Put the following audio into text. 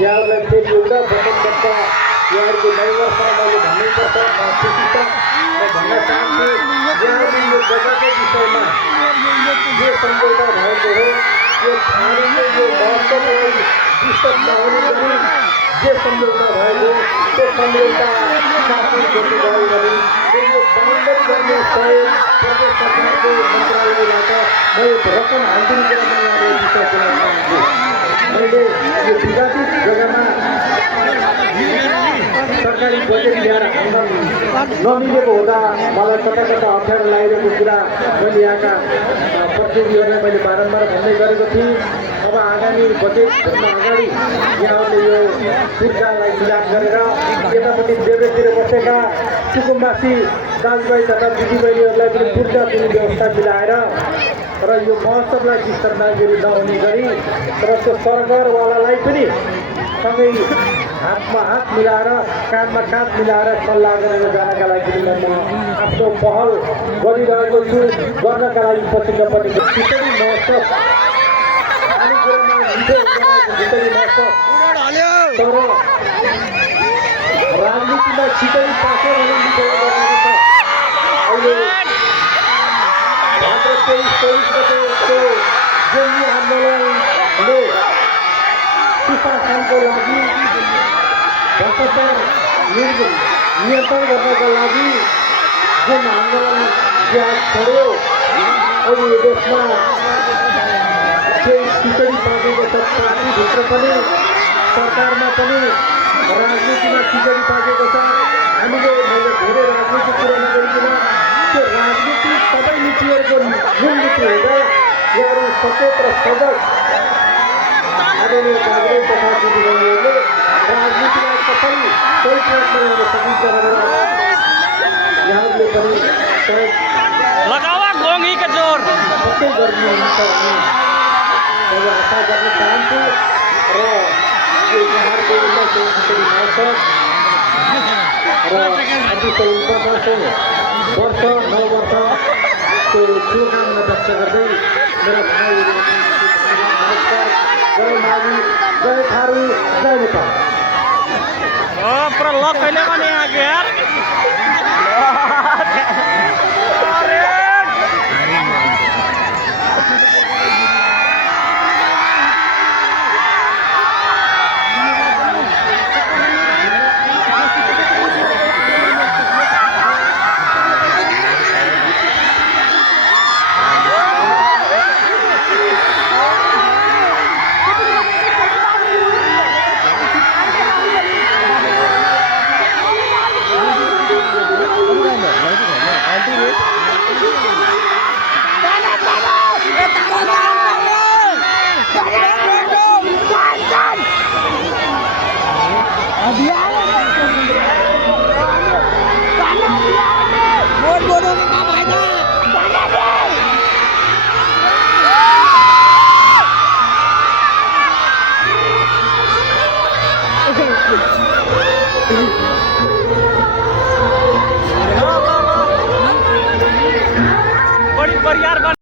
यहाँहरूलाई फेरि एउटा वचनबद्ध यहाँहरूको नयाँ वर्षमा मैले भन्नैपर्छ खुसी छ। म भन्न चाहन्छु यहाँहरूले यो जग्गाको विषयमा जे सम्झौता भएको हो यो छाडेको यो महत्त्वलाई विस्तृत नहुने गरी जे सम्झौता भएको त्यो सम्झौता साथै गर्नुभयो भने यो बाउन्डरी गर्ने सहयोग प्रदेश सरकारको मन्त्रालयबाट म यो रकम हालिदिने कुरामा यहाँले विषय बोल्न चाहन्छु। मैले यो विवादित जग्गामा सरकारी बजेट ल्याएर हाल्न नमिलेको हुँदा मलाई कता कता अप्ठ्यारो लागिरहेको कुरा मैले यहाँका प्रतिनिधिहरूलाई मैले बारम्बार भन्दै गरेको थिएँ। अब आगामी बजेटभन्दा अगाडि यहाँहरूले यो पूर्जालाई मिलाप गरेर यतापट्टि देब्रेतिर बसेका सुकुम्बासी दाजुभाइ तथा दिदीबहिनीहरूलाई पनि पूर्जा दिने व्यवस्था मिलाएर र यो महोत्सवलाई विस्तारनागरी नहुने गरी र त्यो सरकारवालालाई पनि सँगै हातमा हात मिलाएर काँधमा काँध मिलाएर सल्लाह गरेर जानका लागि म आफ्नो पहल गरिरहेको छु। गर्नका लागि पछिल्लोपट्टि खिचडी महोत्सव खानेकुरामा मिठो खिचडी महोत्सव तर राजनीतिमा खिचडी पाक्यो भने मिठो गरेको छ। अहिले भाद्र 23 गतेको जङ्गी आन्दोलनले सुशासनको लागि भ्रष्टाचार नियन्त्रण गर्नको लागि जुन आन्दोलन छोड्यो अहिले देशमा खिचडी पाकेको छ। पार्टीभित्र पनि सरकारमा पनि राजनीतिमा खिचडी पाकेको छ। हामीले मैले धेरै राजनीतिक कुरा नगरिकन त्यो राजनीति सबै नीतिहरूको मूल नीति हुँदा यहाँहरू सचेत र सजग आदरणीय काङ्ग्रे तथा दिदीबहिनीहरूले राजनीतिलाई कसरी सही ट्र्याकमा ल्याउन सकिन्छ भनेर यहाँहरूले पनि पक्कै गर्नुहुन्छ भन्ने मैले आशा गर्न चाहन्छु। र यो यहाँहरूको 1969 महोत्सव र वर्ष 9 वर्षको शुभकामना व्यक्त गर्दै मेरो भाइ नमस्कार। जय माघी, जय थारू, जय नेपाल। पूरा लॉक पहले का नहीं आ गया यार।